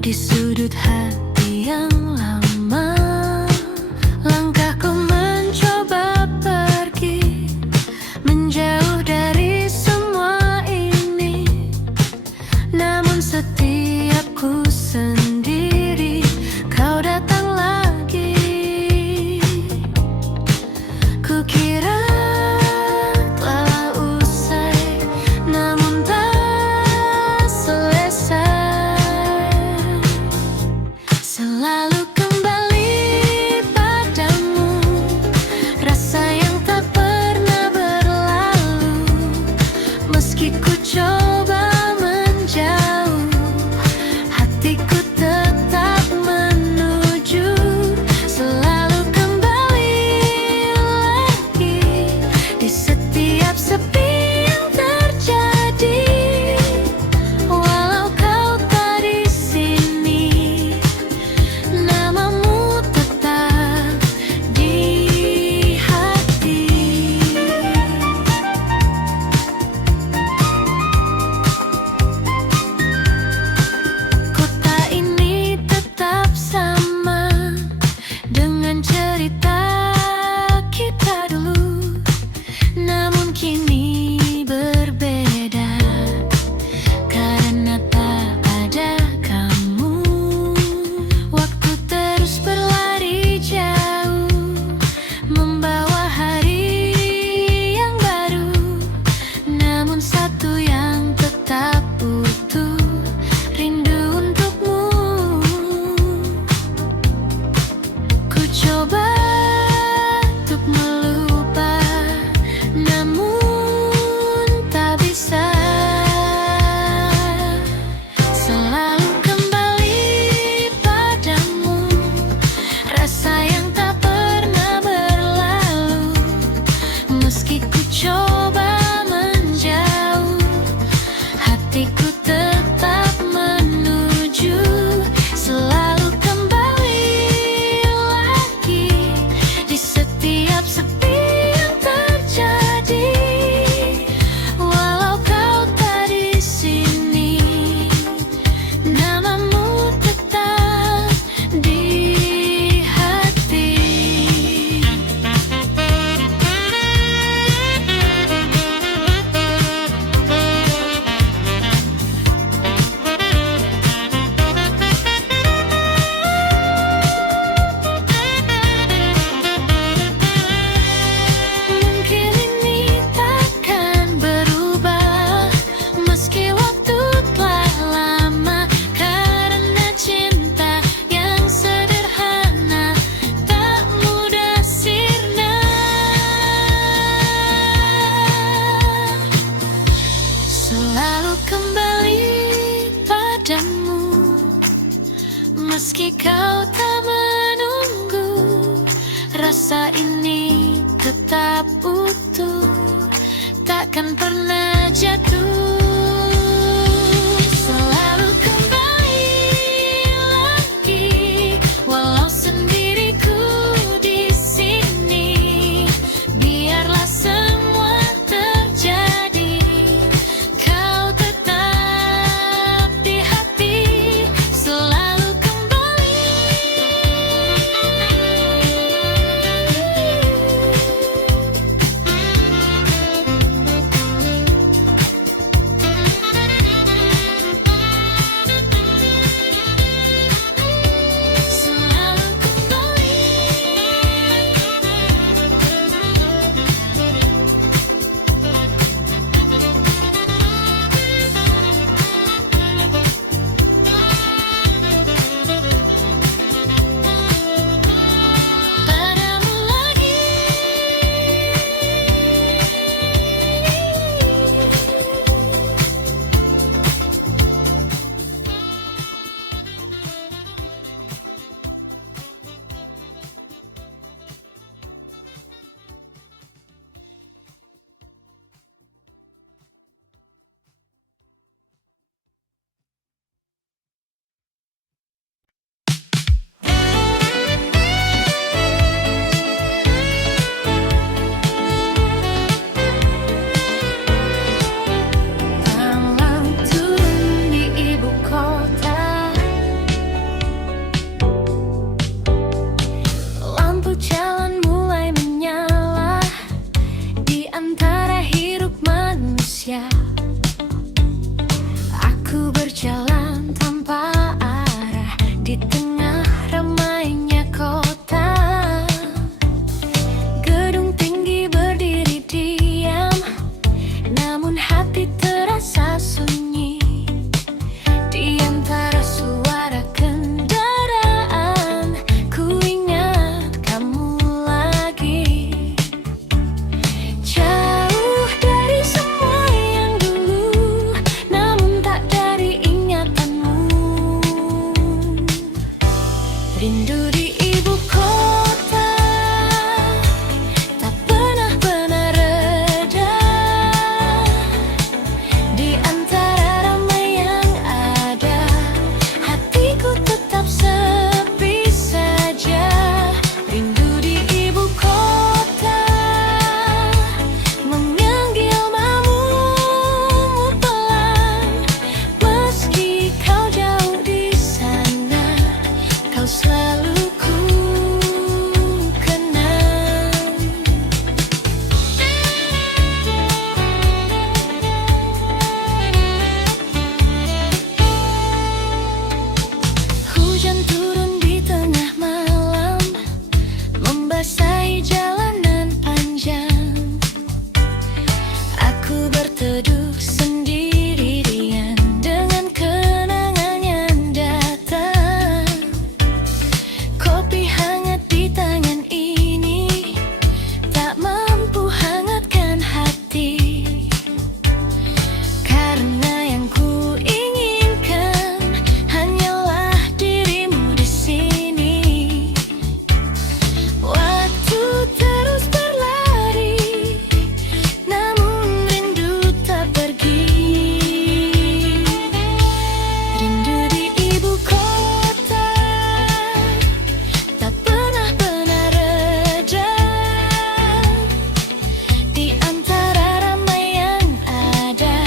di sudut hati yang lama. Langkahku mencoba pergi, menjauh dari semua ini. Namun setiap ku sendiri, kau datang lagi. Kukira telah usai, namun tak selesai. Selalu kembali padamu, rasa yang tak pernah berlalu. Meski ku coba menjauh, hatiku tetap menuju. Selalu kembali lagi di setiap sepi yang terjadi. Walau kau tak di sini, namamu tetap di hati. Kota ini tetap sama dengan cerita kita dulu, namun kini berbeda karena tak ada kamu. Waktu terus berlari jauh, membawa hari yang baru, namun satu yang tetap utuh, rindu untukmu. Ku coba untuk melupa, namun tak bisa. Selalu kembali padamu, rasa yang tak pernah berlalu. Meski ku coba menjauh, hatiku tetap menuju. Selalu kembali lagi di setiap sepi yang terjadi. Walau kau tak di sini, namamu tetap di hati. Mungkin ini takkan berubah, meski waktu telah lama, karena cinta yang sederhana tak mudah sirna. Selalu kembali padamu, meski kau tak menunggu. Rasa ini tetap utuh, takkan pernah jatuh. Selalu kembali lagi, walau sendiriku di sini. Biarlah semua terjadi, kau tetap di hati. Selalu kembali. Di tengah ramainya kota, gedung tinggi berdiri diam, namun hati terasa sunyi. Di antara suara kendaraan, ku ingat kamu lagi. Jauh dari semua yang dulu, namun tak dari ingatanmu. Rindu di ibu kota tak pernah reda. Di antara ramai yang ada, hatiku tetap sepi saja. Rindu di ibu kota, memanggil namamu pelan. Meski kau jauh di sana, kau selalu ku kenang. Hujan turun di tengah malam, membasahi jalanan panjang. Aku berteduh sendirian dengan kenangan yang datang. Kopi hangat di tangan ini tak mampu hangatkan hati, karena yang ku inginkan hanyalah dirimu di sini. Waktu terus berlari, namun rindu tak pergi. Rindu di ibu kota tak pernah reda. Di antara ramai yang ada,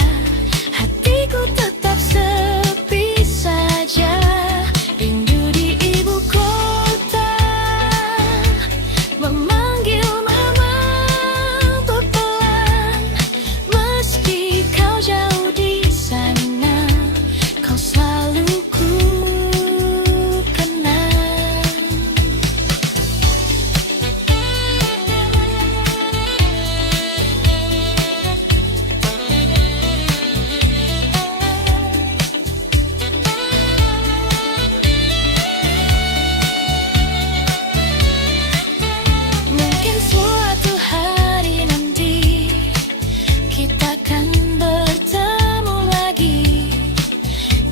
hatiku tetap sepi saja. Rindu di ibu kota, memanggil namamu pelan. Meski kau jauh di sana, kau selalu ku kenang. Mungkin suatu hari nanti kita akan bertemu lagi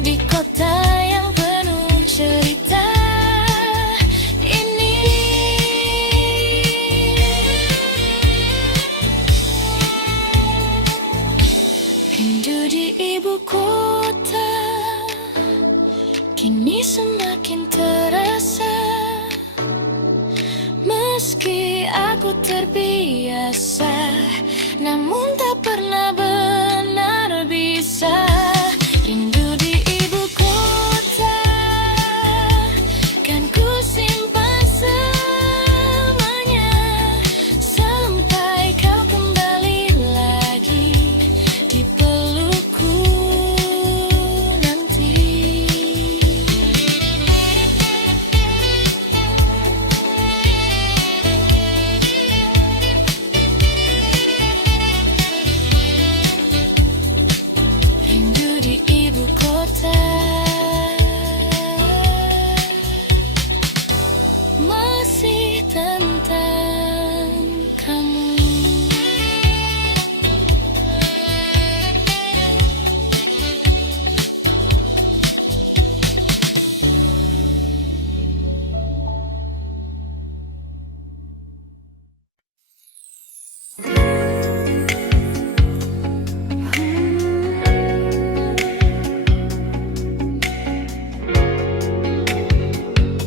di kota yang penuh cerita ini. Rindu di ibu kota kini semakin terasa. Meski aku terbiasa, namun tak pernah benar bisa. Rindu di ibu kota kan ku simpan selamanya, sampai kau kembali lagi di pelukku nanti. Rindu di ibu kota, masih tentang kamu.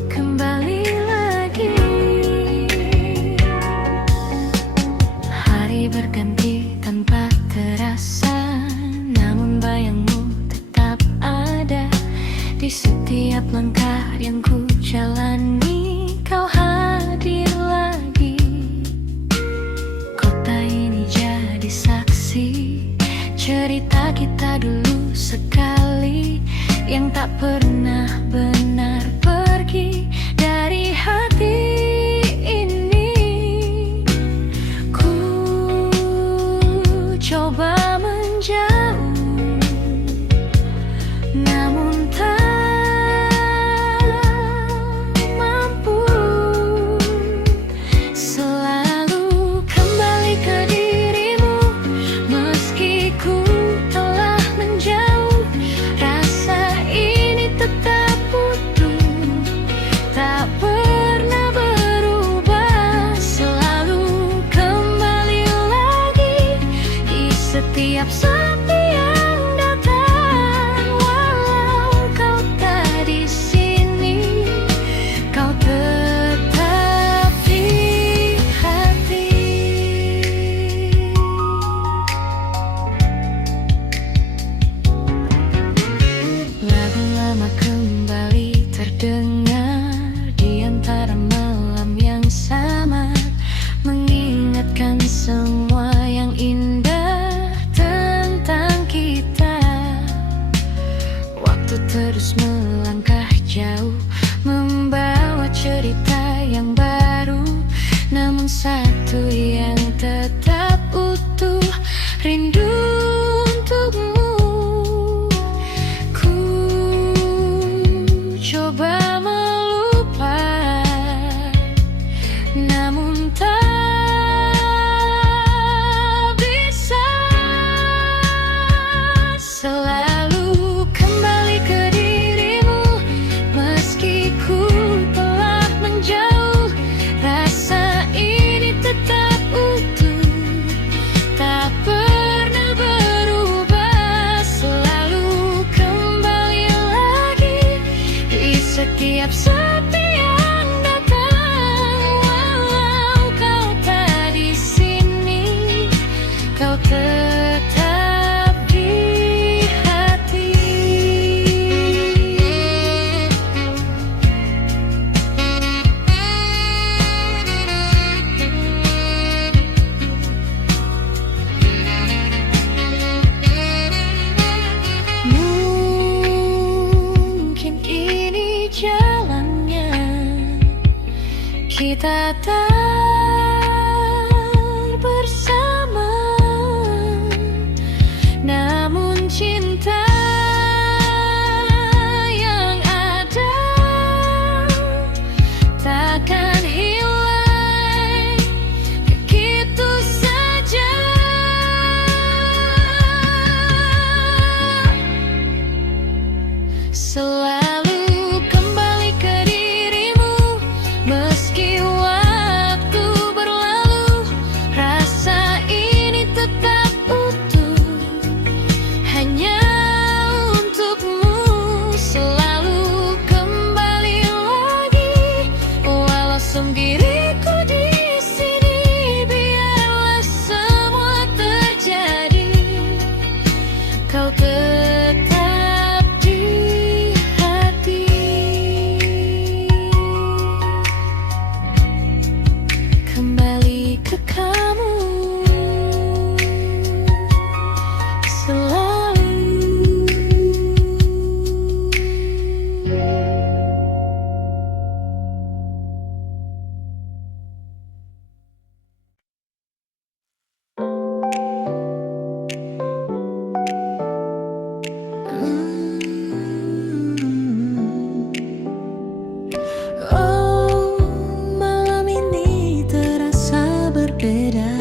Kembali lagi, hari berganti tanpa terasa, namun bayangmu tetap ada di setiap langkah yang ku jalani. Kau hadir lagi, kota ini jadi saksi cerita kita dulu sekali yang tak pernah benar. waktu yang tetap utuh, rindu untukmu. Ku coba melupakan, namun tak bisa. Selalu kembali ke dirimu, meski ku telah menjauh. Rasa ini tetap utuh, tak pernah berubah. Selalu kembali lagi di setiap sepi yang datang. Walau kau tak di sini, kau tetap di hati. Mungkin ini jalannya, kita tak bersama. Namun cinta yang ada takkan hilang begitu saja. Selalu kembali ke dirimu, meski waktu berlalu. Rasa ini tetap utuh, hanya untukmu. Selalu kembali lagi, walau sendiriku di sini. Biarlah semua terjadi, kau tetap di hati. Kembali ke kamu selalu. Oh, malam ini terasa berbeda.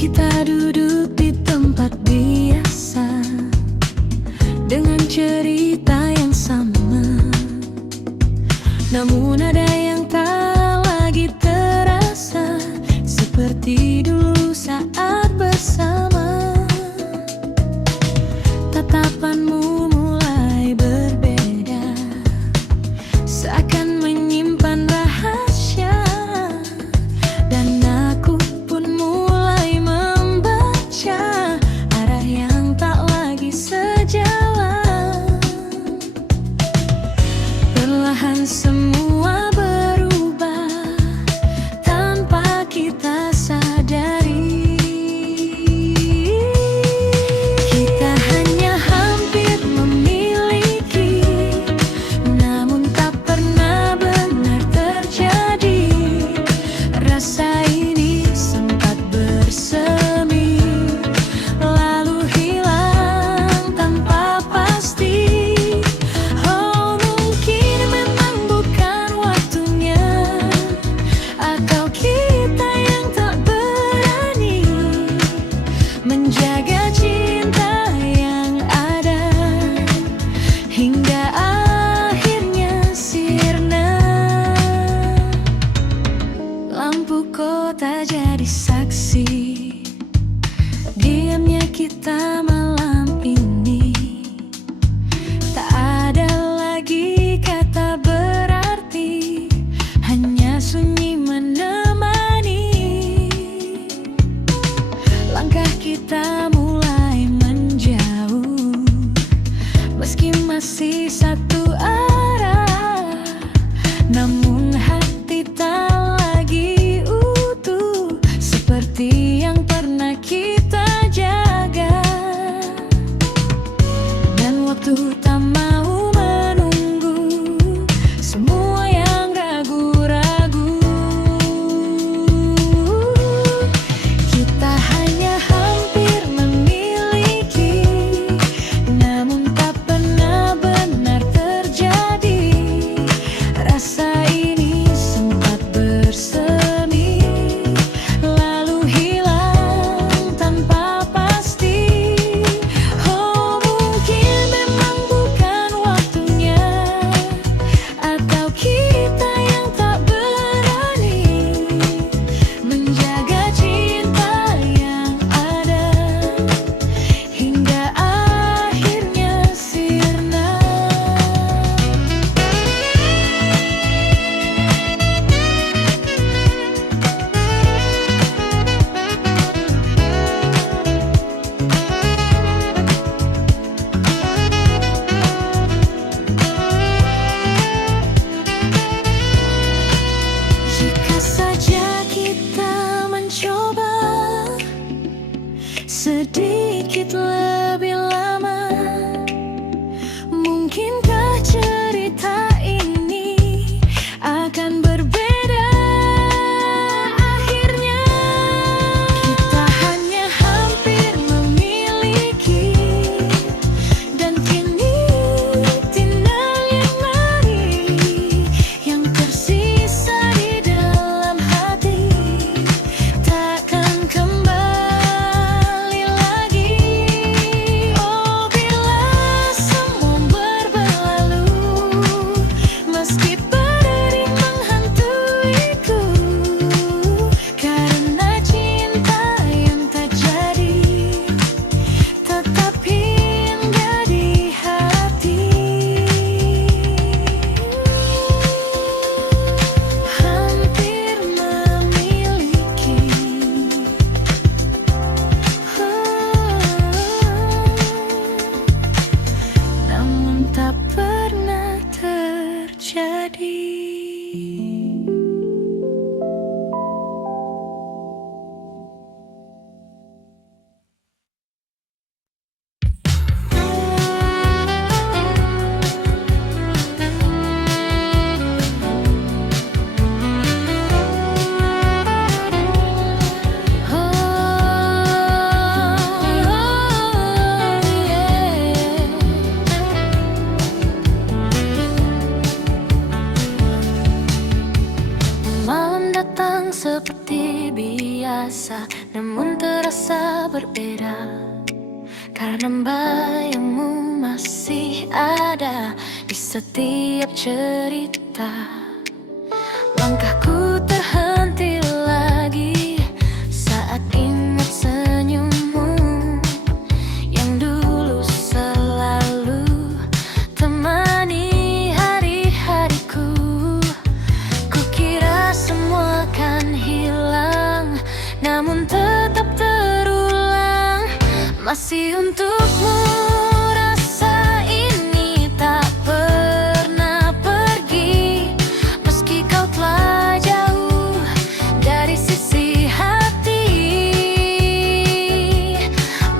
Kita duduk di tempat biasa dengan cerita yang sama, namun ada yang tak lagi terasa seperti dulu saat bersama. Tatapanmu mulai berbeda, seakan menyimpan rahasia. Dan aku pun mulai membaca arah yang tak lagi sejalan. Perlahan semua berubah tanpa kita sadari. Kita hanya hampir memiliki, namun tak pernah benar terjadi. Rasa ini sempat bersemi, lalu hilang tanpa pasti. Oh, mungkin memang bukan waktunya, atau kita yang tak berani menjaga cinta yang ada hingga akhirnya sirna. Lampu kota jadi saksi diamnya kita malam ini. Tak ada lagi kata berarti, hanya sunyi menemani. Langkah kita mulai menjauh, meski masih satu arah. Namun hati tak lagi utuh seperti yang pernah kita jaga. Dan waktu tak mau menunggu, semua yang ada di setiap cerita. Langkahku terhenti lagi saat ingat senyummu yang dulu selalu temani hari-hariku. Kukira semua kan hilang, namun tetap terulang. Masih untukmu rasa ini tak pernah pergi, meski kau telah jauh dari sisi hati.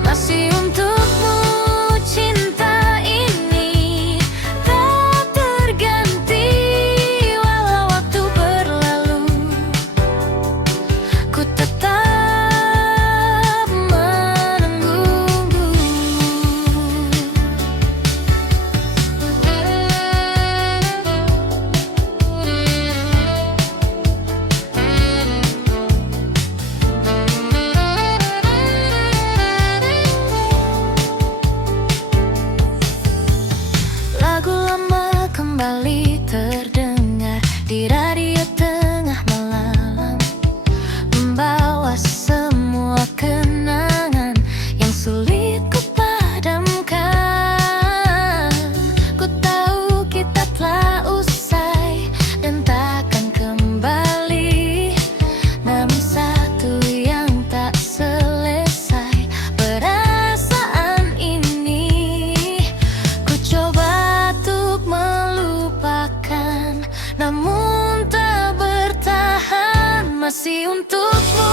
Masih untukmu cinta ini tak terganti, walau waktu berlalu ku tetap kembali terdengar di radio tengah malam, membawa semua kenangan yang sulit ku padamkan. Ku tahu kita telah usai dan takkan kembali, namun satu yang tak selesai, perasaan ini ku coba untuk melupakan, namun tak bertahan. Masih untukmu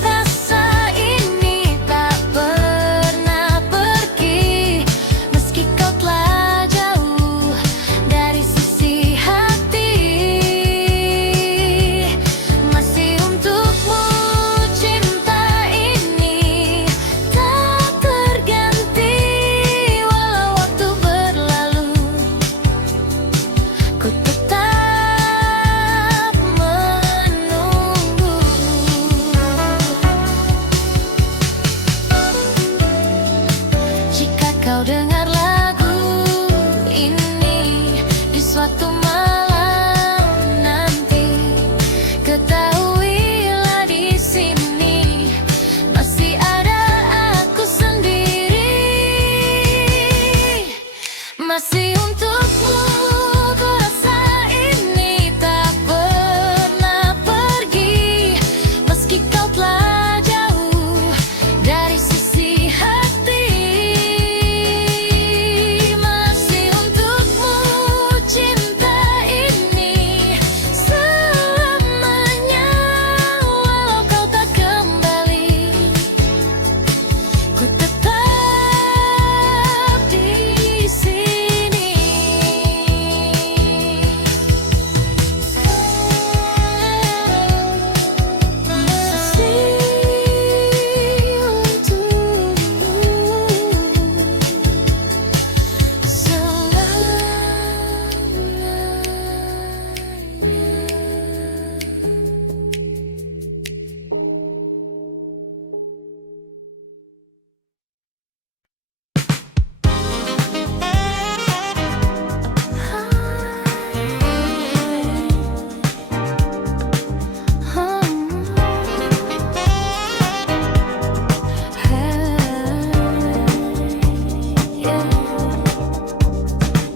rasa ini tak pernah pergi, meski kau telah jauh dari sisi hati. Masih untukmu cinta ini tak terganti, walau waktu berlalu ku tetap menunggu. Jika kau dengar lagu ini di suatu malam nanti, ketahuilah di sini masih ada aku sendiri. Masih untukmu ku rasa ini tak pernah pergi, meski kau telah jauh dari sisi hati. Masih untukmu cinta ini selamanya, walau kau tak kembali, ku tetap di sini.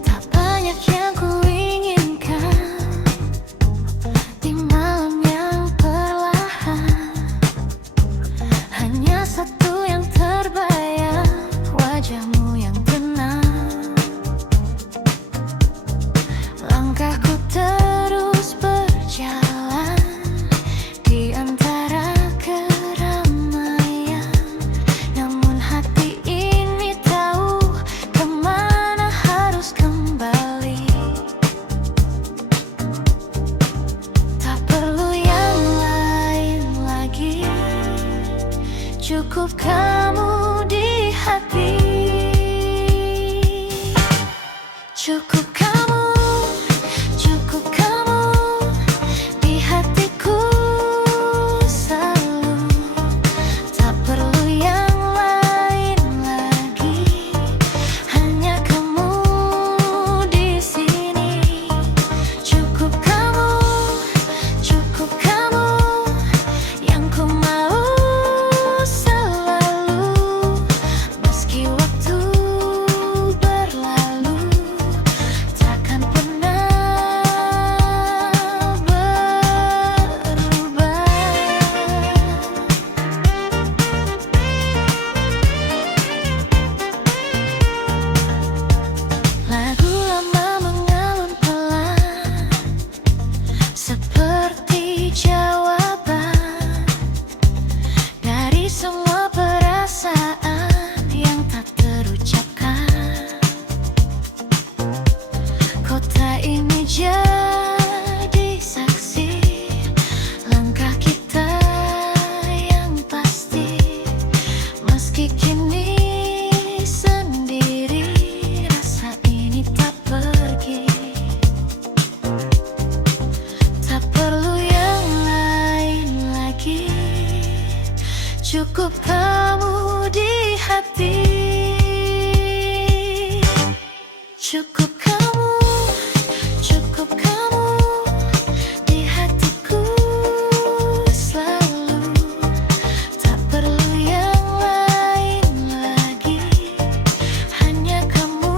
Tak banyak yang ku inginkan di malam yang perlahan, hanya satu yang terbayang, wajahmu yang tenang. Langkahku terus berjalan di antara keramaian, namun hati ini tahu kemana harus kembali. Tak perlu yang lain lagi, cukup kamu di hati. Cukup kamu, cukup kamu di hatiku selalu. Tak perlu yang lain lagi, hanya kamu Cukup kamu di hati, cukup kamu, cukup kamu di hatiku selalu. Tak perlu yang lain lagi, hanya kamu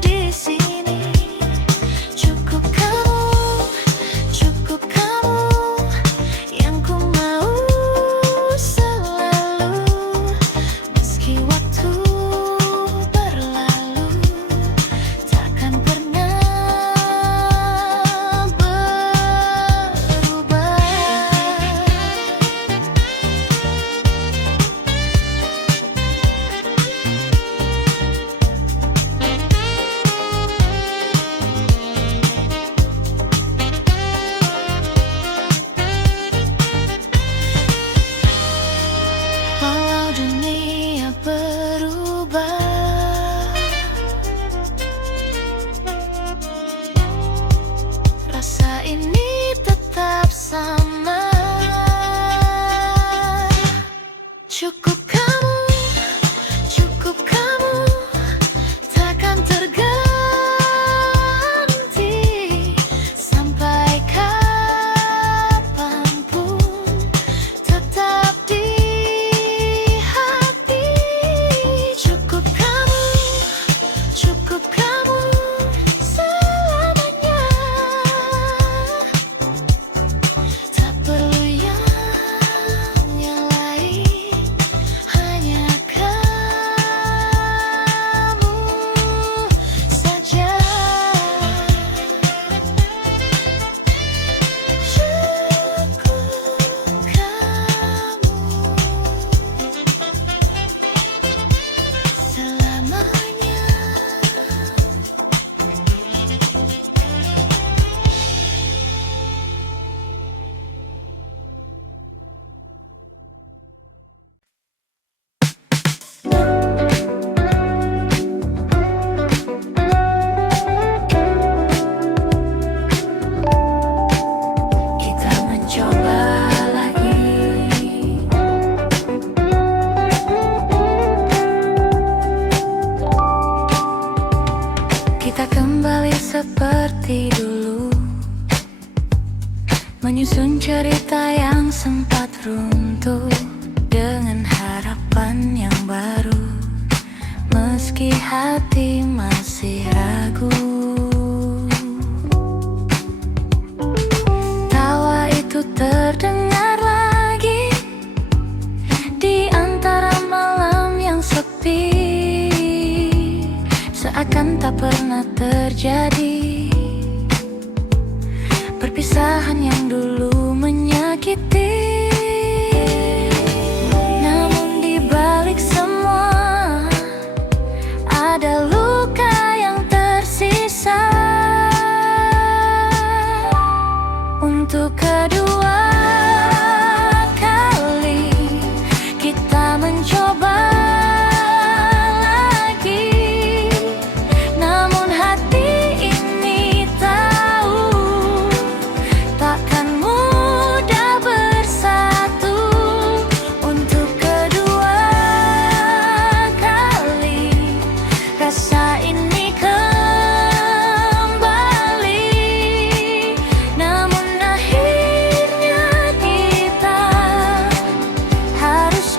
di sini. Cukup kamu yang ku mau selalu. Meski waktu berlalu, takkan pernah berubah. Walau dunia berubah, rasa ini tetap sama. Cukup kamu, takkan terganti sampai kapanpun, tetap di hati. Cukup kamu selamanya. Tak perlu yang lain, hanya kamu saja. Cukup kamu selamanya. Kita mencoba lagi. Kita kembali seperti dulu, menyusun cerita yang sempat runtuh dengan harapan yang baru. Meski hati masih ragu, tawa itu terdengar lagi di antara malam yang sepi, seakan tak pernah terjadi. Perpisahan yang dulu menyakiti, namun di balik semua ada luka yang tersisa. Untuk kedua kali kita mencoba lagi, namun hati ini tahu takkan mudah bersatu. Untuk kedua kali rasa ini kembali, namun akhirnya kita harus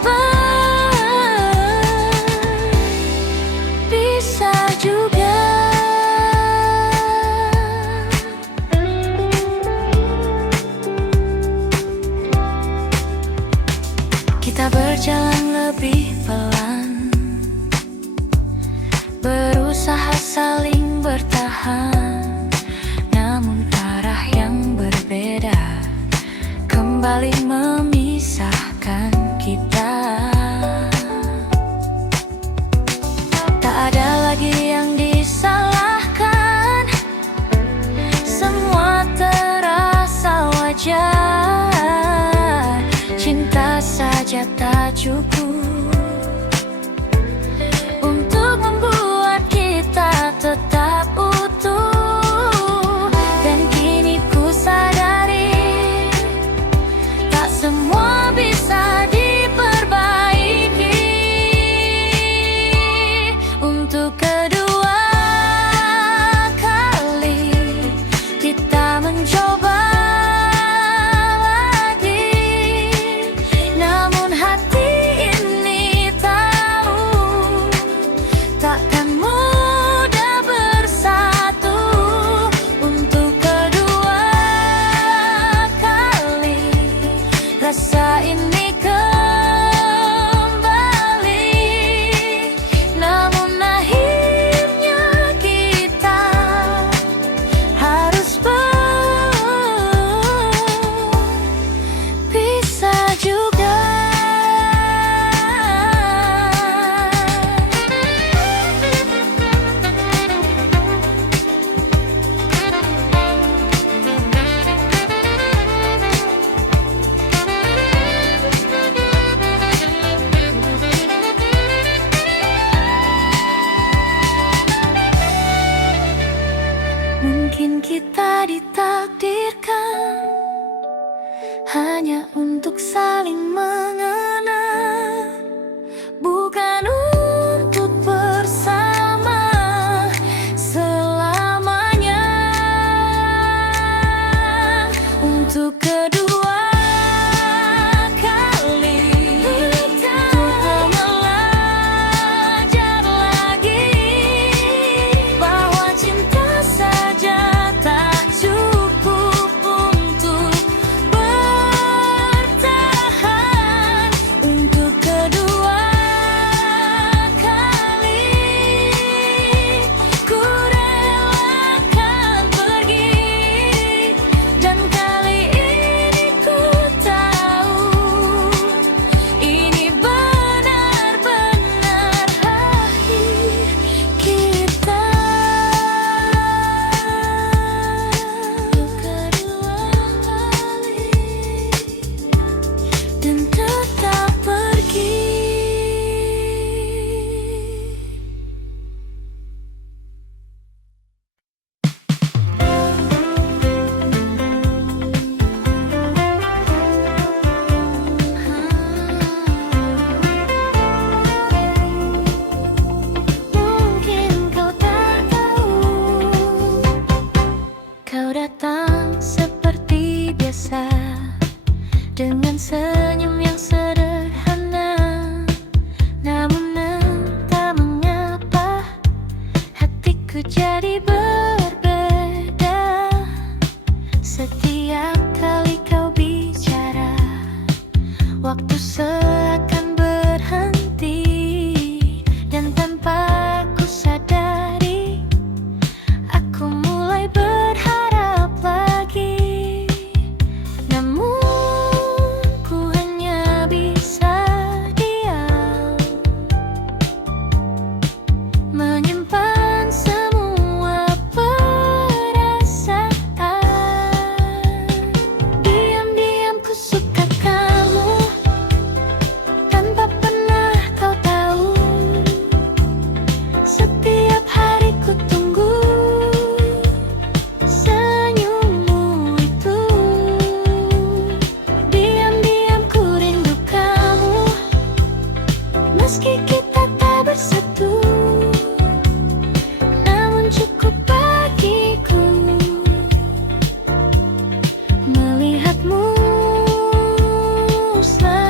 berpisah juga. Kita berjalan lebih pelan, berusaha Mungkin kita ditakdirkan hanya untuk saling mengenal, bukan untuk bersama selamanya. Untuk kedua kali untuk belajar lagi bahwa cinta saja tak cukup untuk bertahan. Untuk kedua kali ku relakan pergi, dan kali ini ku tahu ini benar-benar akhir kita. Kedua kali dan tetap pergi. Mungkin kau tak tahu, kau datang seperti biasa dengan senyum yang sederhana, namun entah mengapa hatiku jadi berbeda. Setiap kali kau bicara, waktu seakan berhenti, dan tanpa ku sadari aku mulai berharap lagi. Namun ku hanya bisa diam, menyimpan semua perasaan. Diam-diam ku suka kamu tanpa pernah kau tahu. Setiap hari ku tunggu senyummu itu. Diam-diam ku rindu kamu, meski kita tak bersatu, namun cukup bagiku melihatmu selalu.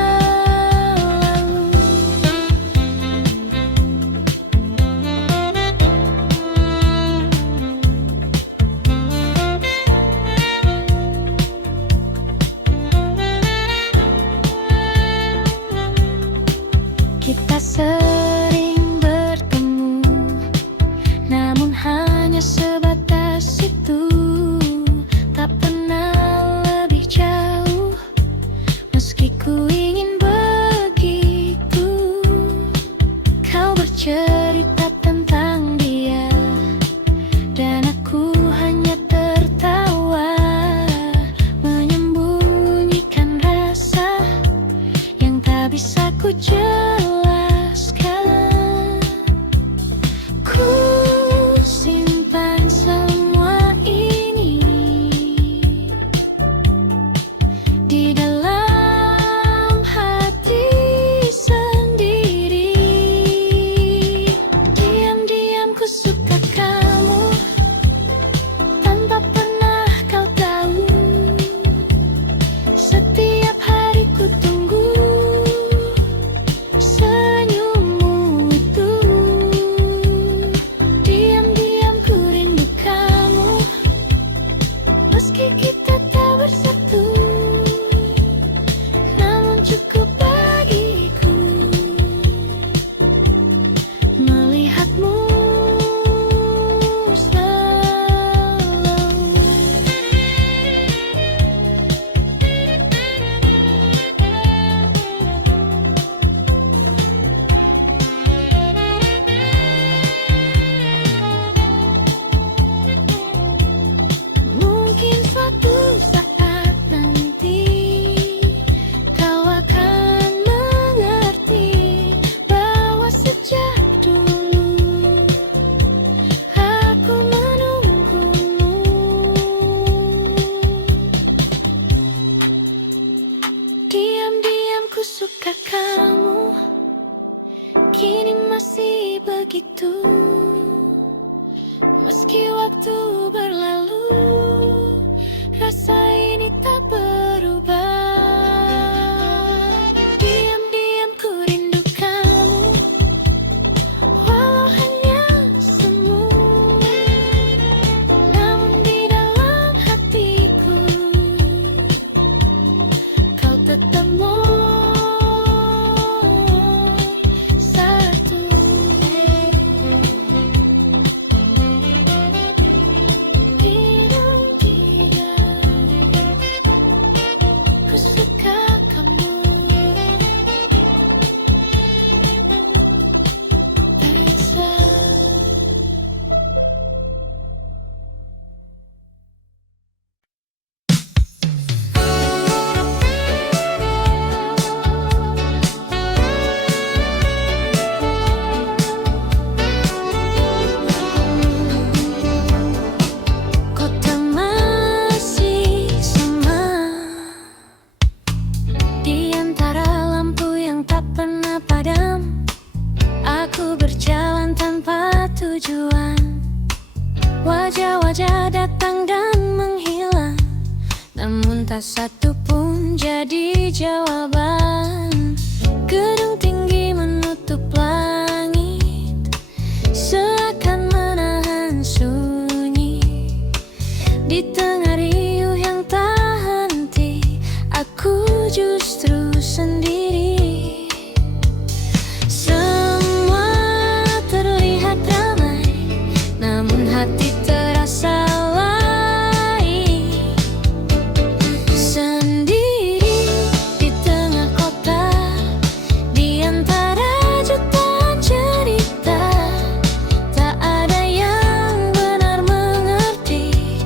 Meski waktu berlalu, rasa ini tak berubah. Diam-diam ku rindu kamu, walau hanya semu. Namun di dalam hatiku, kau tetap satu. Ku suka kamu, Elsa. Kota masih sama, di antara lampu yang tak pernah padam. Aku berjalan tanpa tujuan, wajah-wajah datang dan menghilang, namun tak satu pun jadi jawaban. Gedung tinggi menutup langit, seakan menahan sunyi. Di tengah riuh yang tak henti, aku justru sendiri. Semua terlihat ramai, namun hati terasa lain. Sendiri di tengah kota, di antara jutaan cerita, tak ada yang benar mengerti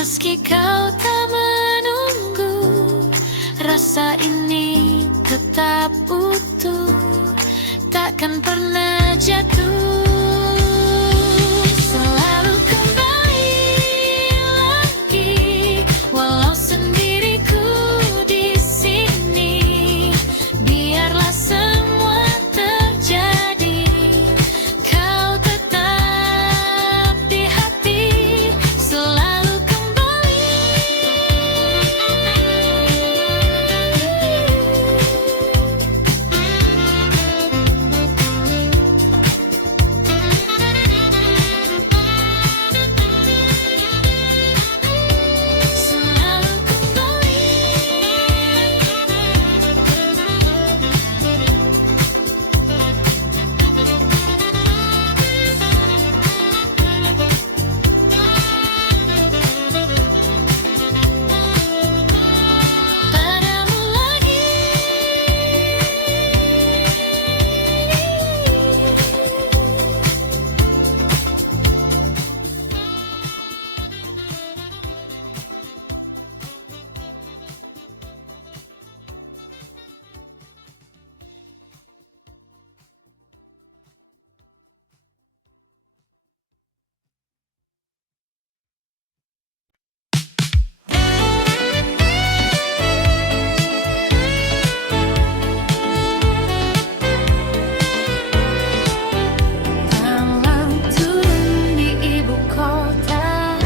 Meski kau tak menunggu, rasa ini tetap utuh, takkan pernah jatuh. Selalu kembali lagi, walau sendiriku di sini. Biarlah semua terjadi, kau tetap di hati. Selalu kembali. Selalu kembali. Padamu lagi. Malam turun di ibu kota,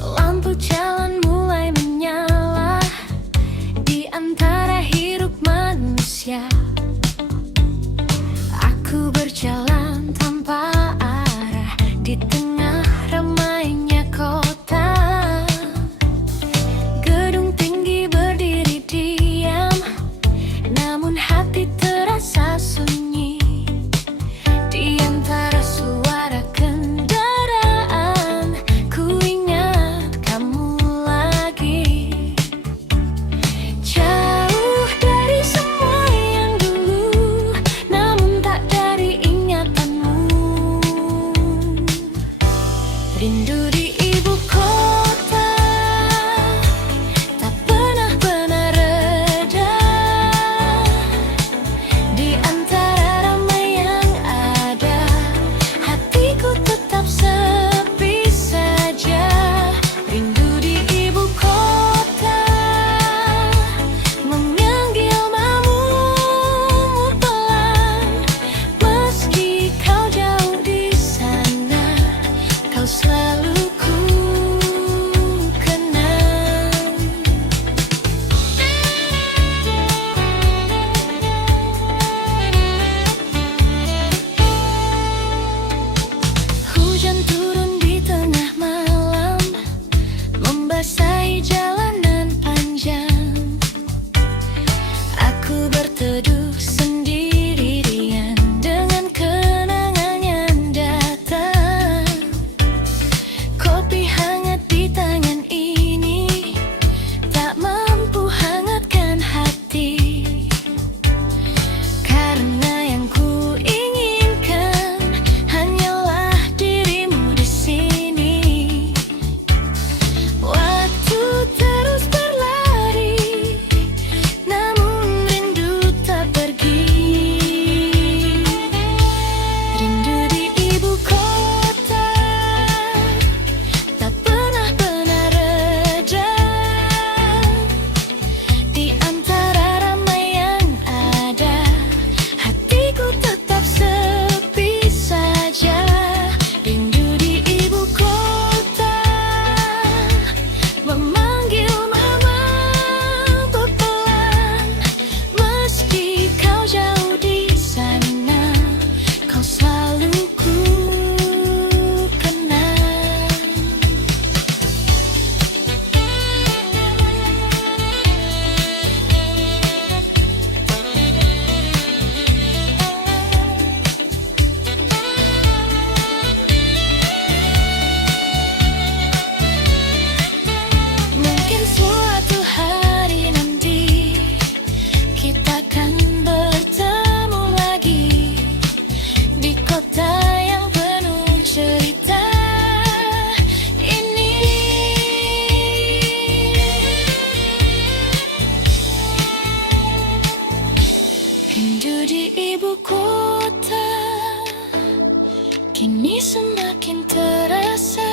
lampu jalan mulai menyala di antara hiruk manusia. Aku berjalan tanpa arah di tengah ramainya kota. Gedung tinggi berdiri diam, namun hati terasa sunyi. Di antara suara kendaraan, ku ingat kamu lagi. Jauh dari semua yang dulu, namun tak dari ingatanmu. Rindu di ibu kota tak pernah reda. Di antara ramai yang ada, hatiku tetap sepi saja. Rindu di ibu kota, memanggil namamu pelan. Meski kau jauh di sana, kau selalu ku kenang. Hujan turun di tengah malam, membasahi jalanan panjang. Aku berteduh sendirian dengan kenangan yang datang. Kopi hangat di tangan ini tak mampu hangatkan hati, karena yang ku inginkan hanyalah dirimu di sini. Waktu terus berlari, namun rindu tak pergi. Rindu di ibu kota kini semakin terasa.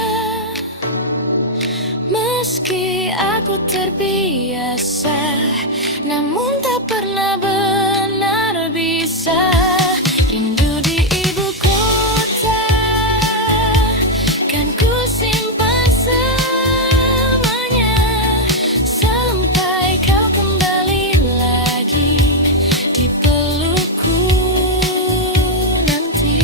Meski aku terbiasa, namun tak pernah benar bisa. Rindu di ibu kota kan ku simpan semuanya sampai kau kembali lagi di pelukku nanti.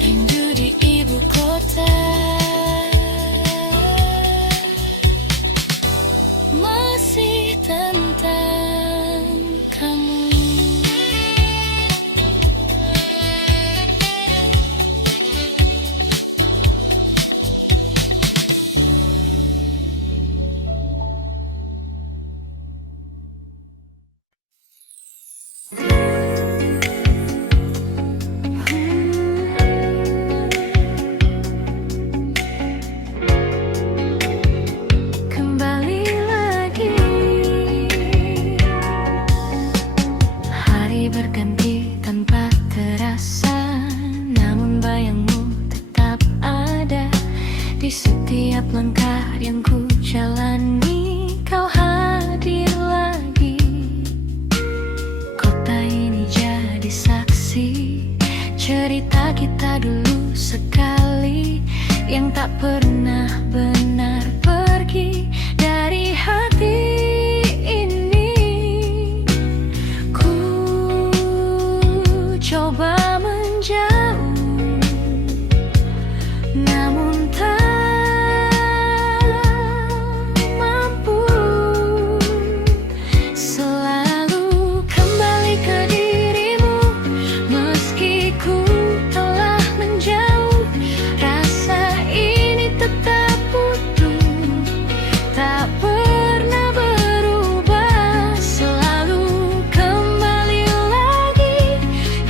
Rindu di ibu kota masih tentang kamu. Kembali lagi, hari berganti tanpa terasa, namun bayangmu tetap ada di setiap langkah yang ku jalani. Kau hadir lagi, kota ini jadi saksi cerita kita dulu sekali yang tak pernah benar pergi dari hati ini. Ku coba menjauh, namun tak mampu. Selalu kembali ke dirimu, meski ku telah menjauh. Rasa ini tetap utuh, tak pernah berubah. Selalu kembali lagi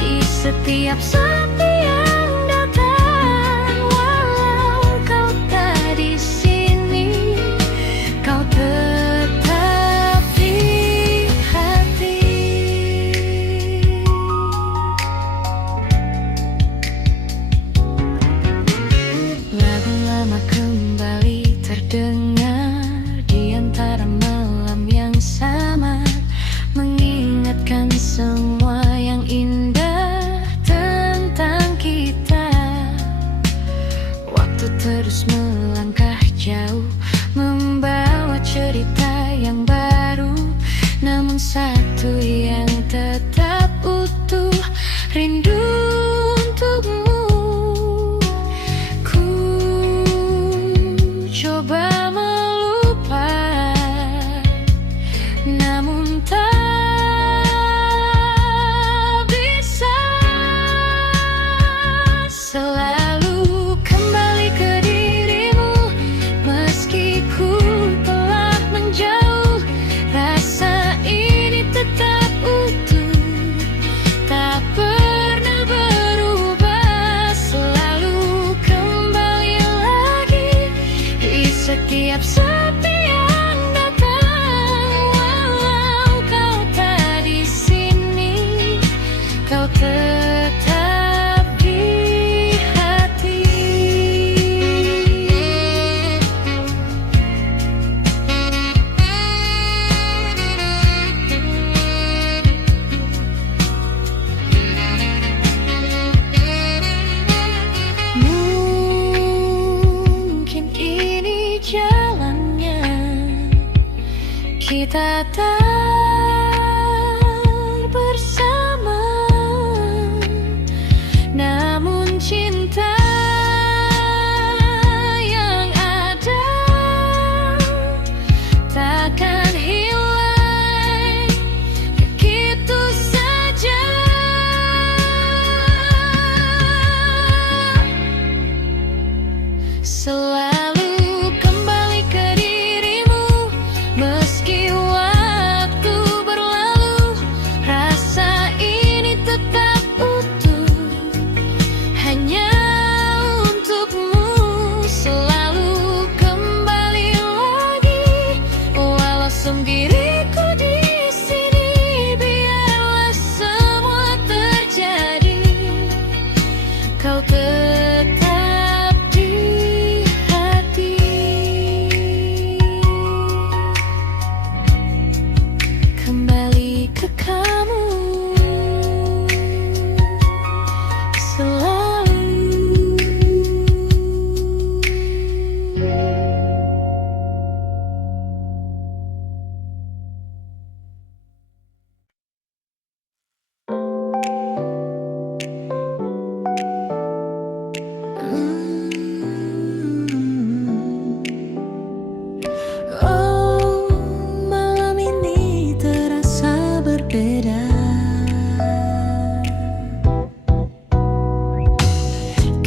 di setiap sepi yang datang. Walau kau tak di sini, kau tetap di hati. Lagu lama kembali terdengar di antara malam yang sama, mengingatkan semua yang indah tentang kita. Waktu terus melangkah jauh, membawa cerita yang baru, namun satu yang tetap utuh, rindu untukmu. Ku coba melupakan, namun tak bisa. Selalu kembali ke dirimu, meski ku telah menjauh. Rasa ini tetap utuh, tak pernah berubah. Selalu kembali lagi di setiap sepi yang datang. Walau kau tak di sini, kau tetap di hati. Mungkin ini jalannya, kita tak bersama, namun cinta yang ada takkan hilang begitu saja. Selalu kembali ke dirimu, meski waktu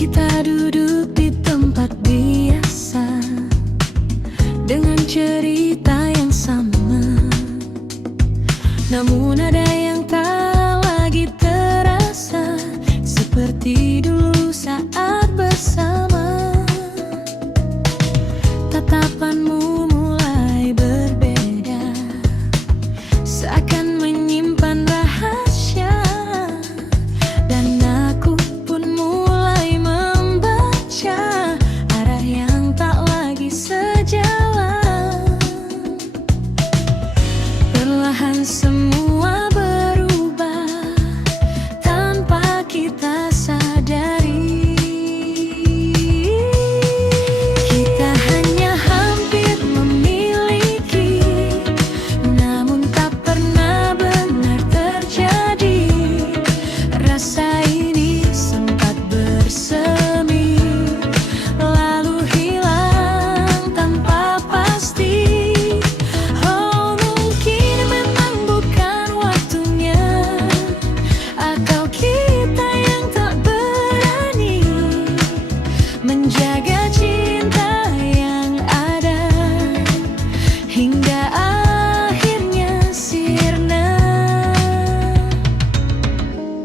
Kita duduk di tempat biasa dengan cerita yang sama, namun ada yang tak lagi terasa seperti dulu saat bersama. Tatapanmu mulai berbeda, seakan menyimpan rahasia, dan aku pun mulai membaca arah yang tak lagi sejalan. Perlahan semua berubah tanpa kita sadari. Kita hanya hampir memiliki, namun tak pernah benar terjadi. Rasa ini sempat bersemi, lalu hilang tanpa pasti. Oh, mungkin memang bukan waktunya, atau kita yang tak berani menjaga cinta yang ada hingga akhirnya sirna.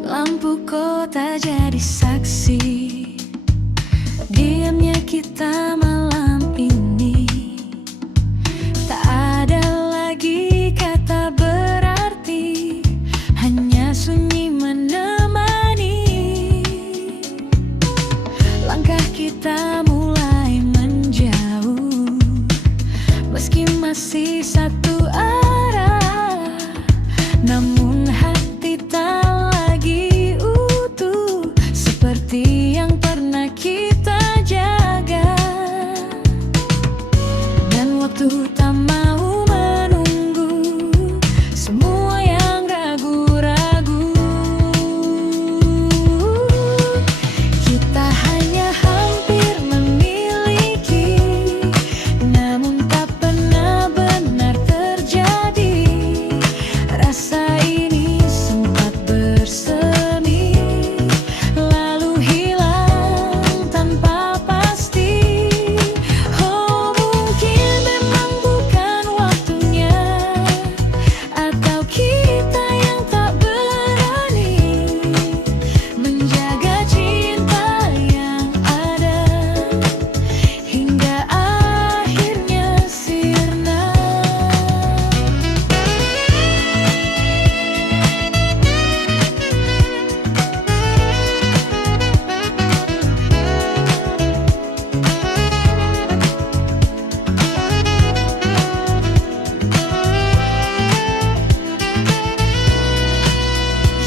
Lampu kota jadi saksi diamnya kita malam ini. Tak ada lagi kata berarti, hanya sunyi menemani. Langkah kita mulai menjauh, meski masih satu arah, namun hati tak lagi utuh seperti yang pernah kita jaga. Dan waktu tak mau menunggu semua yang ragu-ragu. Kita hanya hampir memiliki, namun tak pernah benar terjadi. Rasa ini sempat bersemi, lalu hilang tanpa pasti. Oh, mungkin memang bukan waktunya, atau kita yang tak berani menjaga cinta yang ada hingga akhirnya sirna.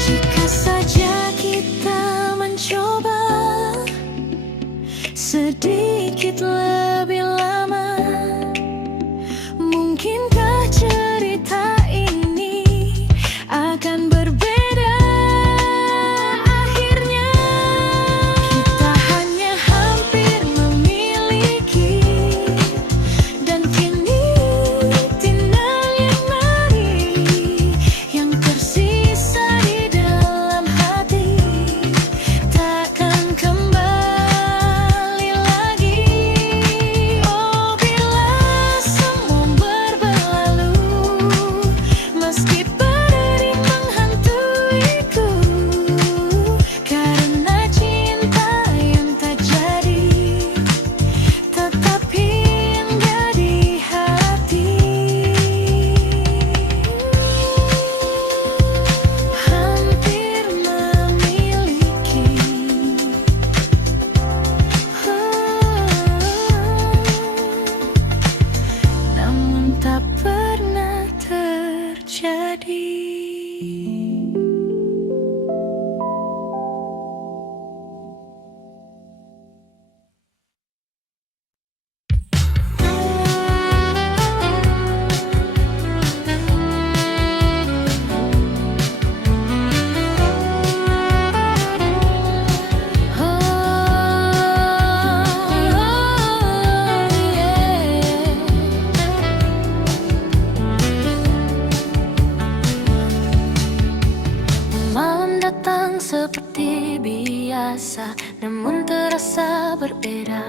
Jika saja kita mencoba sedikit lebih lama, mungkinkah cerita ini akan berbeda akhirnya. Kita hanya hampir memiliki, dan kini tinggal yang mari yang tersisa di dalam hati. Takkan kembali lagi. biasa, namun terasa berbeda.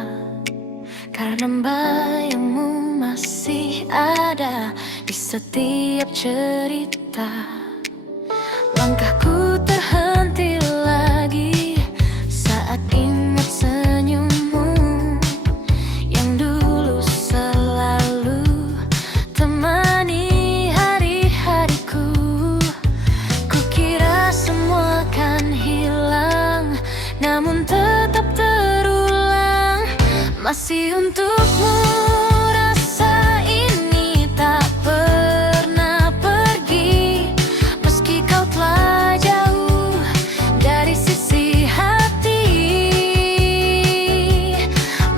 Karena bayangmu masih ada di setiap cerita. Langkahku terhenti lagi saat ingat senyummu yang dulu selalu temani hari-hariku. Kukira semua kan hilang, namun tetap terulang. Masih untukmu rasa ini tak pernah pergi, meski kau telah jauh dari sisi hati.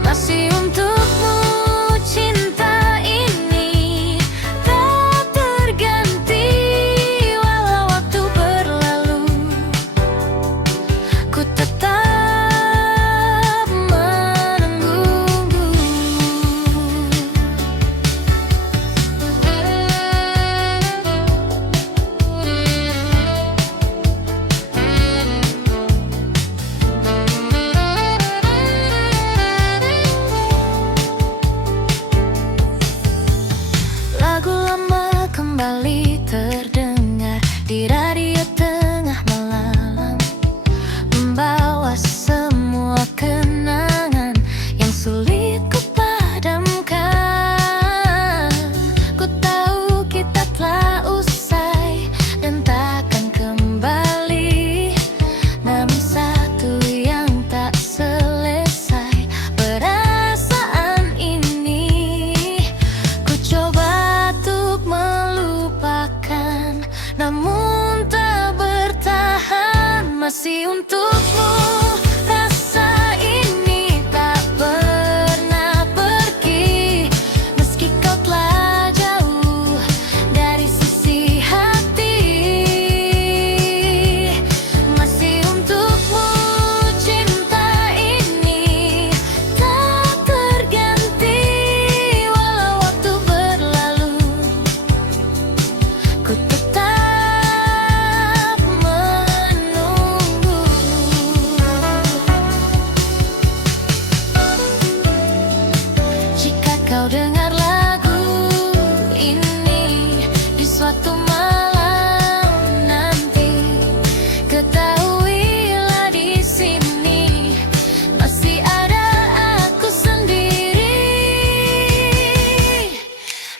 Masih untukmu cinta ini tak terganti, walau waktu berlalu, ku tetap kembali terdengar di radio tengah malam, membawa semua kenangan yang sulit ku padamkan. Ku tahu kita telah usai dan takkan kembali, namun satu yang tak selesai, perasaan ini ku coba melupakan, namun tak bertahan. Masih untukmu rasa ini tak pernah pergi, meski kau telah jauh dari sisi hati. Masih untukmu cinta ini tak terganti, walau waktu berlalu, ku tetap menunggu. Jika kau dengar lagu ini di suatu malam nanti, ketahuilah di sini masih ada aku sendiri.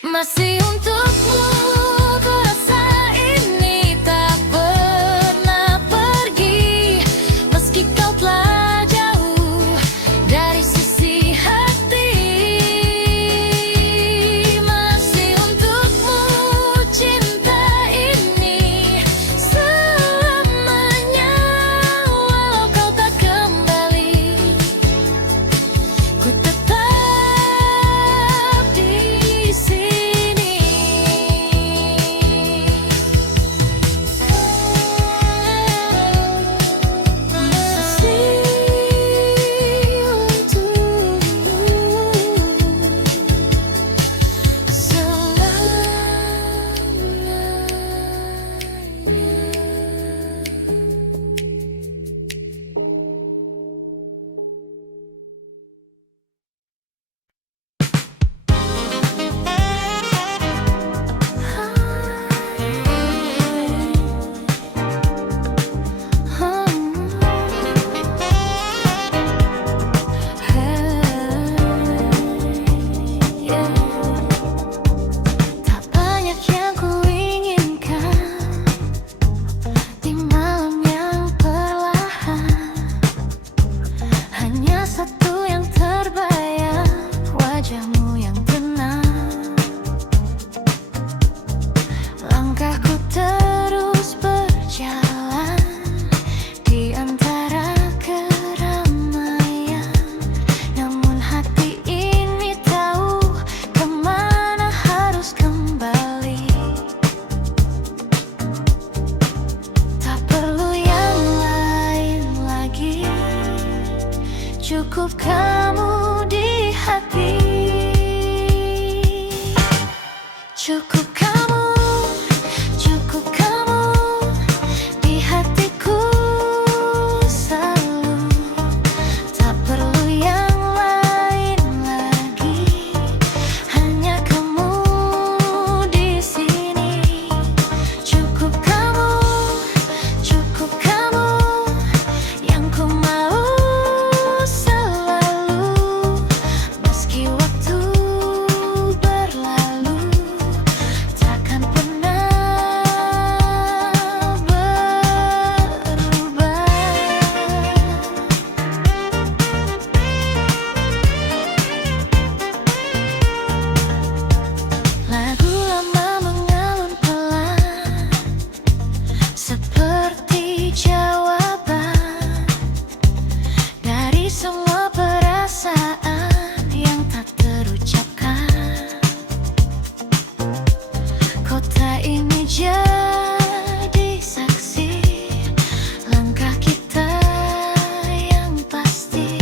Masih untukmu rasa ini tak pernah pergi, meski kau telah jauh dari sisi hati. Masih untukmu cinta ini selamanya, walau kau tak kembali, ku tetap di sini. Tak banyak yang ku inginkan di malam yang perlahan, hanya satu yang terbayang, wajahmu yang tenang. Langkahku terus berjalan di antara keramaian, namun hati ini tahu kemana harus kembali. Tak perlu yang lain lagi, cukup kamu di hati. Cukup kamu di hatiku selalu. dari semua perasaan yang tak terucapkan. Kota ini jadi saksi langkah kita yang pasti.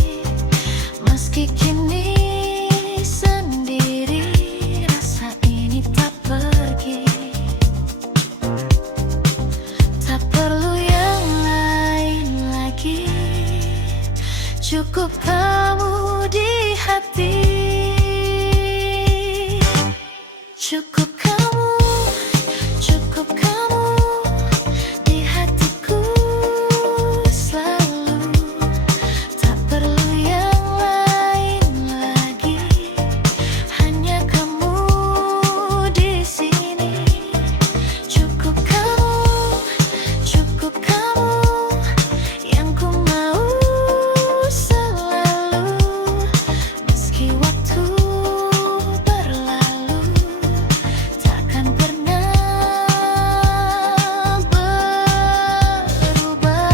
Meski kini sendiri, rasa ini tak pergi. Tak perlu yang lain lagi, cukup kamu di hati. Cukup kamu, cukup kamu di hatiku selalu. Tak perlu yang lain lagi, hanya kamu di sini. Cukup kamu yang ku mau selalu. Meski waktu berlalu, takkan pernah berubah.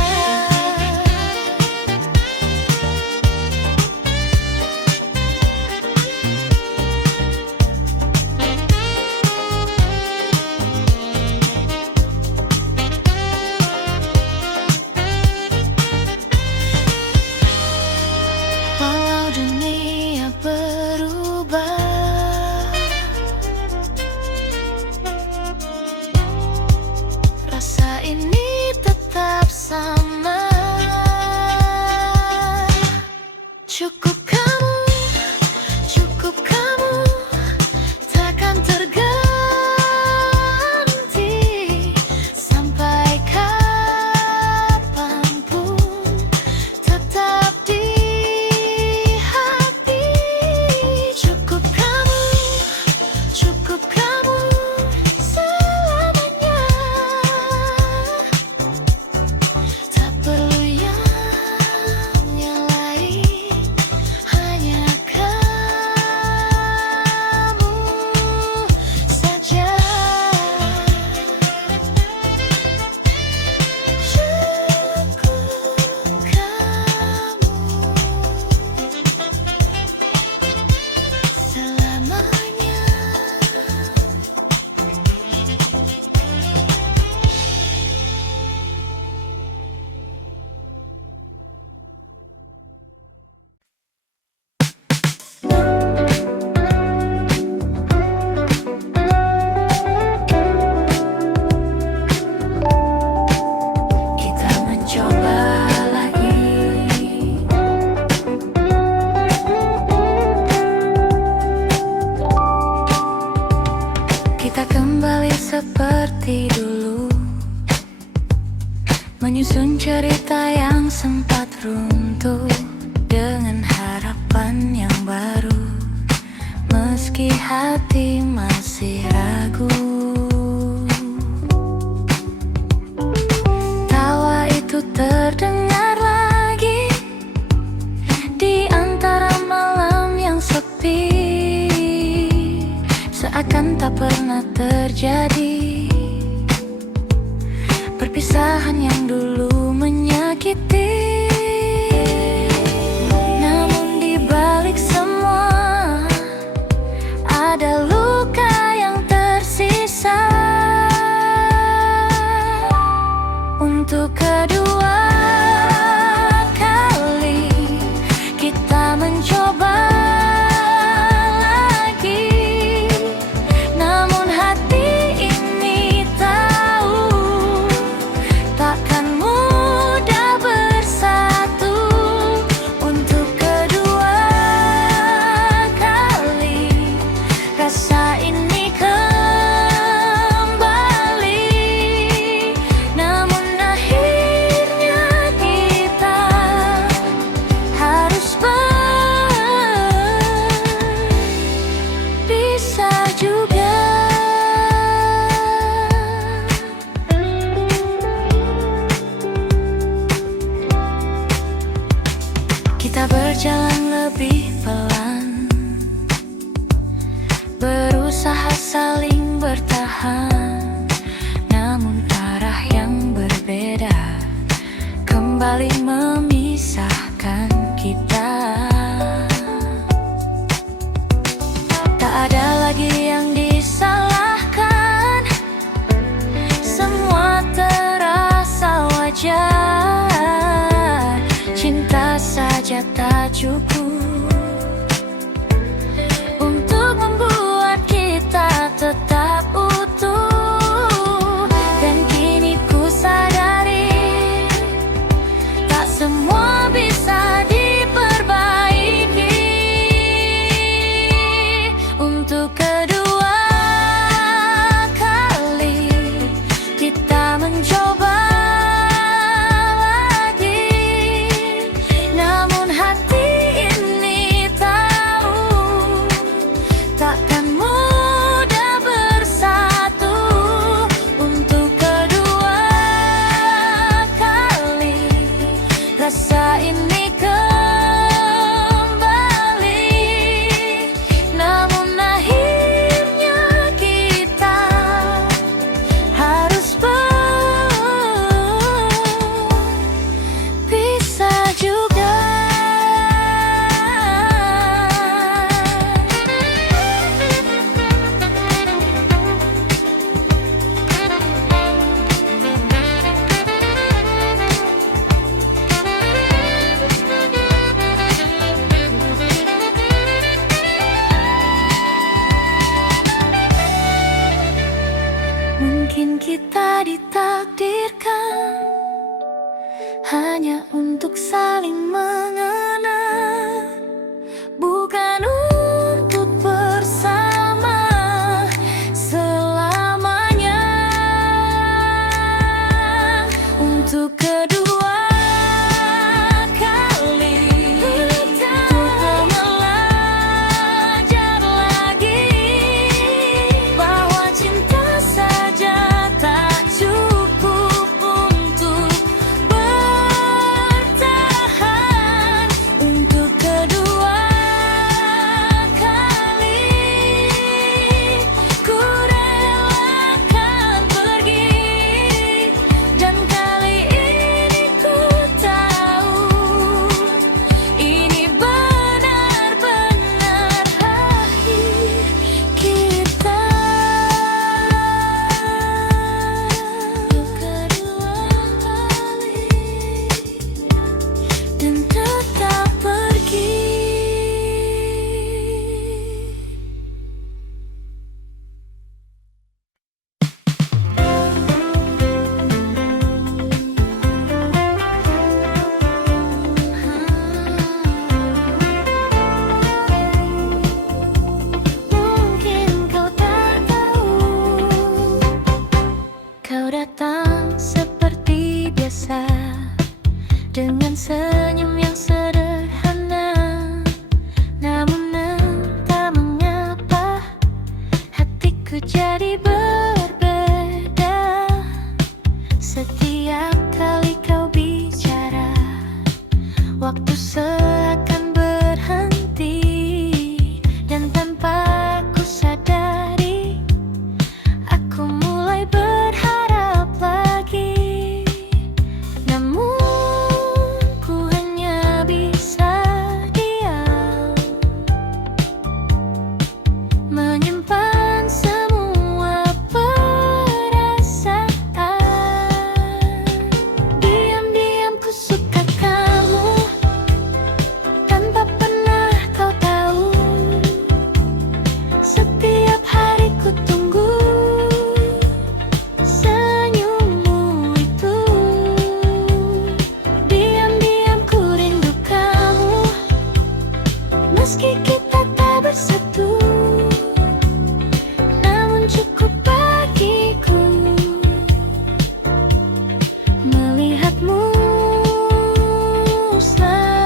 Walau dunia berubah, rasa ini tetap sama. Cukup kamu, takkan terganti. Sampai kapanpun tetap di hati. Cukup kamu selamanya. Tak perlu yang lain, hanya kamu saja. Cukup kamu selamanya. Kita mencoba lagi. Kita kembali seperti dulu, menyusun cerita yang sempat runtuh dengan harapan yang baru. Meski hati masih ragu, tawa itu terdengar lagi di antara malam yang sepi. Seakan tak pernah terjadi perpisahan yang dulu menyakiti. Namun di balik semua ada luka yang tersisa. Untuk kedua kali kita mencoba lagi. Namun hati ini tahu takkan mudah bersatu. Untuk kedua kali rasa ini kembali. Namun akhirnya kita harus berpisah juga. Kita berjalan lebih pelan, berusaha saling bertahan. Namun arah yang berbeda kembali memisahkan kita. saja tak cukup untuk membuat kita tetap utuh. Dan kini ku sadari tak semua bisa diperbaiki. Untuk kedua kali kita mencoba lagi, namun hati ini tahu takkan mudah bersatu. Untuk kedua kali rasa ini kembali, namun akhirnya kita harus berpisah juga. Mungkin kita ditakdirkan hanya untuk saling mengenal, bukan untuk bersama selamanya. Untuk kedua kali ku belajar lagi bahwa cinta saja tak cukup untuk bertahan. Untuk kedua kali ku relakan pergi, dan kali ini ku tahu ini benar-benar akhir kita. Kedua kali dan tetap pergi. Mungkin kau tak tahu, kau datang seperti biasa dengan senyum yang sederhana, namun entah mengapa hatiku jadi berbeda. Setiap kali kau bicara, waktu seakan berhenti, dan tanpa ku sadari aku mulai berharap lagi. Namun ku hanya bisa diam, menyimpan semua perasaan. Diam-diam ku suka kamu tanpa pernah kau tahu. Setiap hari ku tunggu senyummu itu. Diam-diam ku rindu kamu, meski kita tak bersatu, namun cukup bagiku melihatmu selalu.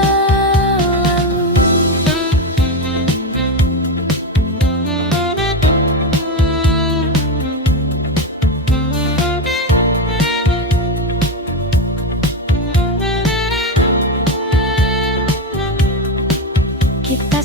Kita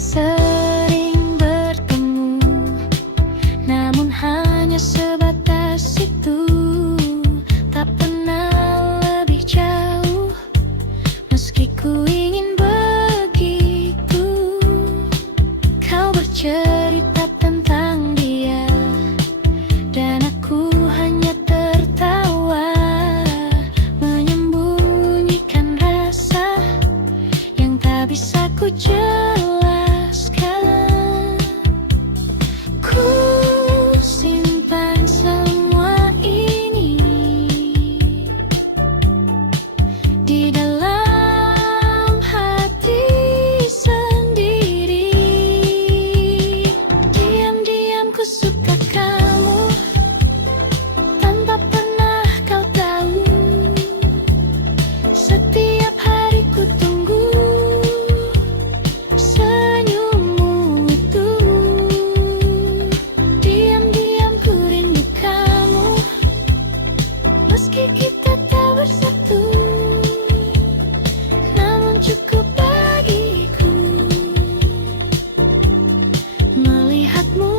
bisa ku jelaskan. Ku simpan semua ini di dalam hati sendiri. Diam-diam ku suka kamu tanpa pernah kau tahu. Setiap hari ku tunggu senyummu itu. Diam-diam ku rindu kamu meski kita tak bersatu. Namun cukup bagiku melihatmu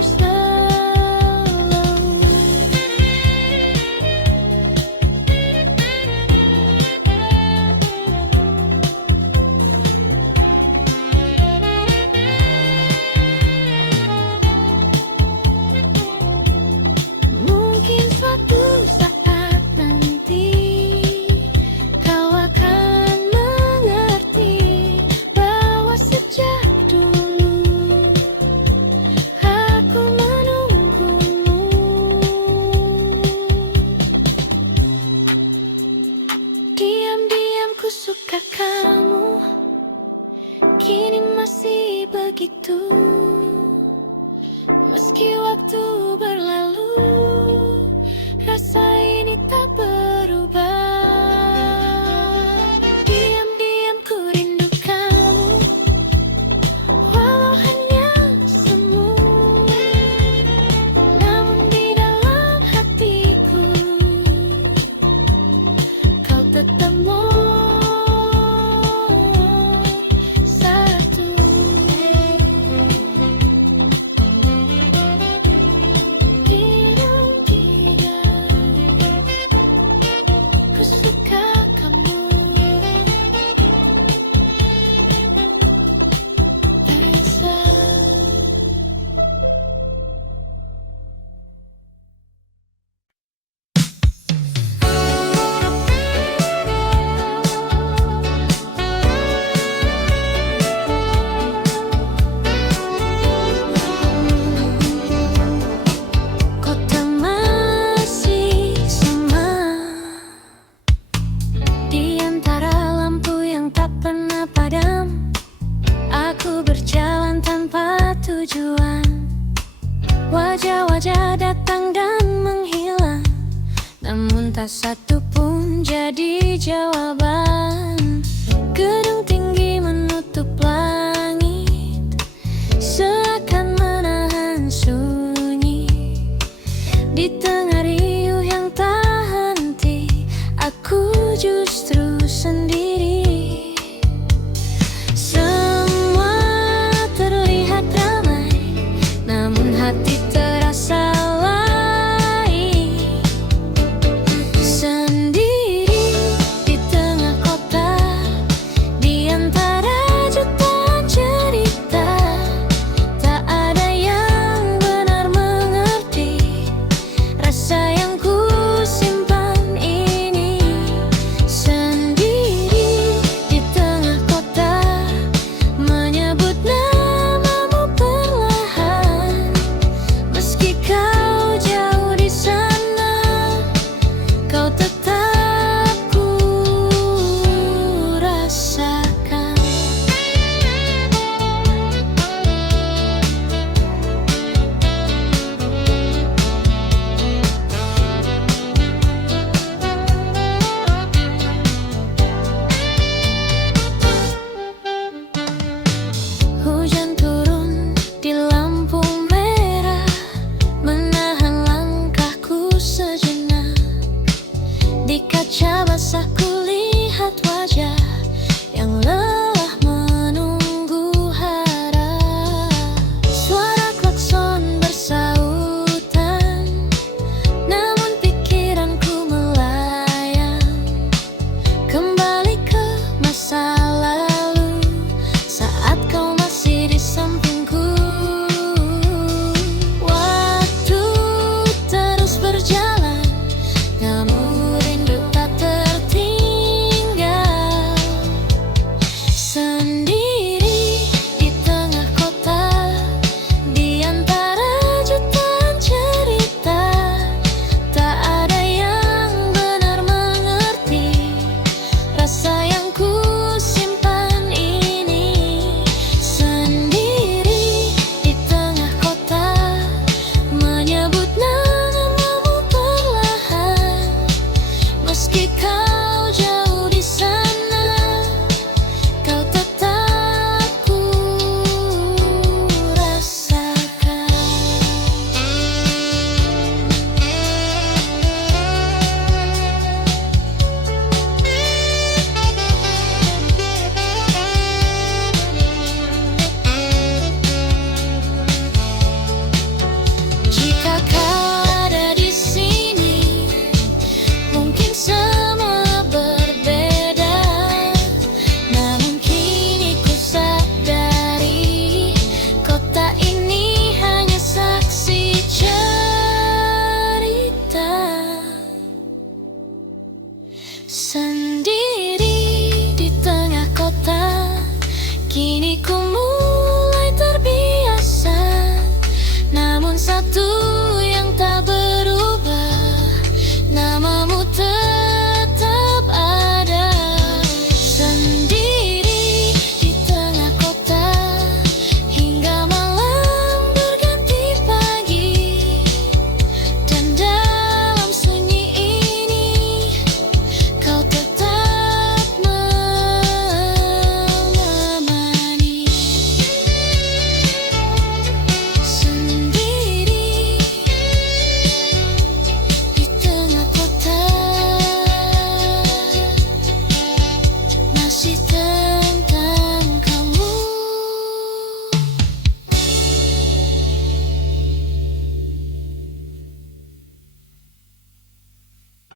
selalu. Mungkin suatu saat nanti kau akan mengerti bahwa sejak dulu aku menunggumu. Diam-diam ku suka kamu, kini masih begitu. Meski waktu berlalu, rasa ini tak berubah. Diam-diam ku rindu kamu, walau hanya semu. Namun di dalam hatiku kau tetap satu. Ku suka kamu, Aisyah. Kota masih sama, di antara lampu yang tak pernah padam. Aku berjalan tanpa tujuan, wajah-wajah datang dan menghilang, namun tak satu pun jadi jawaban.